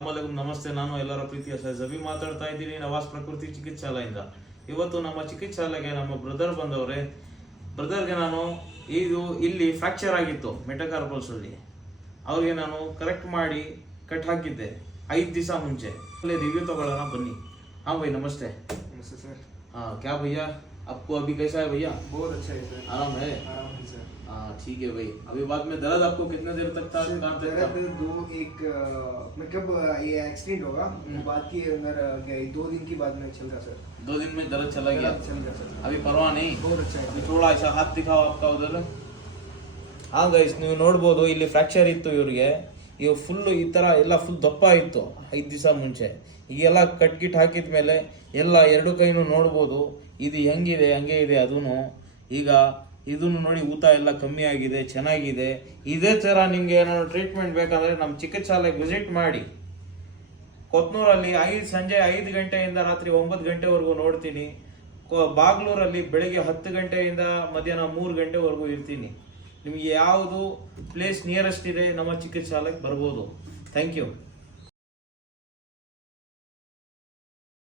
ನಮಸ್ತೆ, ನಾನು ಎಲ್ಲರ ಪ್ರೀತಿಯ ಜಬಿ ಮಾತಾಡ್ತಾ ಇದ್ದೀನಿ ನವಾಸ್ ಪ್ರಕೃತಿ ಚಿಕಿತ್ಸಾಲಯದಿಂದ. ಇವತ್ತು ನಮ್ಮ ಚಿಕಿತ್ಸಾಲಯಕ್ಕೆ ನಮ್ಮ ಬ್ರದರ್ ಬಂದವ್ರೆ. ಬ್ರದರ್ಗೆ ನಾನು ಇಲ್ಲಿ ಫ್ರಾಕ್ಚರ್ ಆಗಿತ್ತು ಮೆಟಕಾರ್ಪಲ್ಸ್ ಅಲ್ಲಿ. ಅವ್ರಿಗೆ ನಾನು ಕರೆಕ್ಟ್ ಮಾಡಿ ಕಟ್ ಹಾಕಿದ್ದೆ 5 ದಿವಸ ಮುಂಚೆ. ಅಲ್ಲಿ ರಿವ್ಯೂ ತಗೊಳ್ಳೋಣ ಬನ್ನಿ. हाँ भाई नमस्ते. नमस्ते सर. हाँ क्या भैया, आपको अभी कैसा है भैया? बहुत अच्छा है सर. आराम है? आराम है सर. हाँ ठीक है भाई. अभी बाद में दर्द आपको कितने देर तक था? कहाँ तक था? मैं कब ये एक्सीडेंट होगा बाद की अंदर 2 दिन की बाद में चल रहा सर. 2 दिन में दर्द चला गया? चल गया सर. अभी परवाह नहीं? बहुत अच्छा है. अभी थोड़ा ऐसा हाथ दिखाओ आपका उधर. हाँ ಗೈಸ್, ನೀವು ನೋಡ್ಬೋದು ಇಲ್ಲಿ ಫ್ರಾಕ್ಚರ್ ಇತ್ತು ಇವ್ರಿಗೆ. ಇವು ಫುಲ್ ಈ ತರ ಎಲ್ಲ ಫುಲ್ ದಪ್ಪ ಇತ್ತು 5 ದಿವಸ ಮುಂಚೆ. ಈಗೆಲ್ಲ ಕಟ್ ಹಾಕಿದ ಮೇಲೆ ಎಲ್ಲ 2 ಕೈನೂ ನೋಡ್ಬೋದು ಇದು ಹೆಂಗಿದೆ ಹಂಗೆ ಇದೆ. ಅದೂ ಈಗ ಇದನ್ನು ನೋಡಿ ಊತ ಎಲ್ಲ ಕಮ್ಮಿ ಆಗಿದೆ, ಚೆನ್ನಾಗಿದೆ. ಇದೇ ಥರ ನಿಮ್ಗೆ ಏನಾದ್ರು ಟ್ರೀಟ್ಮೆಂಟ್ ಬೇಕಂದ್ರೆ ನಮ್ಮ ಚಿಕಿತ್ಸಾಲಯಕ್ಕೆ ವಿಸಿಟ್ ಮಾಡಿ. ಕೊತ್ನೂರಲ್ಲಿ ಸಂಜೆ 5 ಗಂಟೆಯಿಂದ ರಾತ್ರಿ 9 ಗಂಟೆವರೆಗೂ ನೋಡ್ತೀನಿ. ಬಾಗ್ಲೂರಲ್ಲಿ ಬೆಳಿಗ್ಗೆ 10 ಗಂಟೆಯಿಂದ ಮಧ್ಯಾಹ್ನ 3 ಗಂಟೆವರೆಗೂ ಇರ್ತೀನಿ. ನಿಮಗೆ ಯಾವುದು ಪ್ಲೇಸ್ ನಿಯರೆಸ್ಟ್ ಇದೆ ನಮ್ಮ ಚಿಕಿತ್ಸಾಲಯಕ್ಕೆ ಬರ್ಬೋದು. Thank you.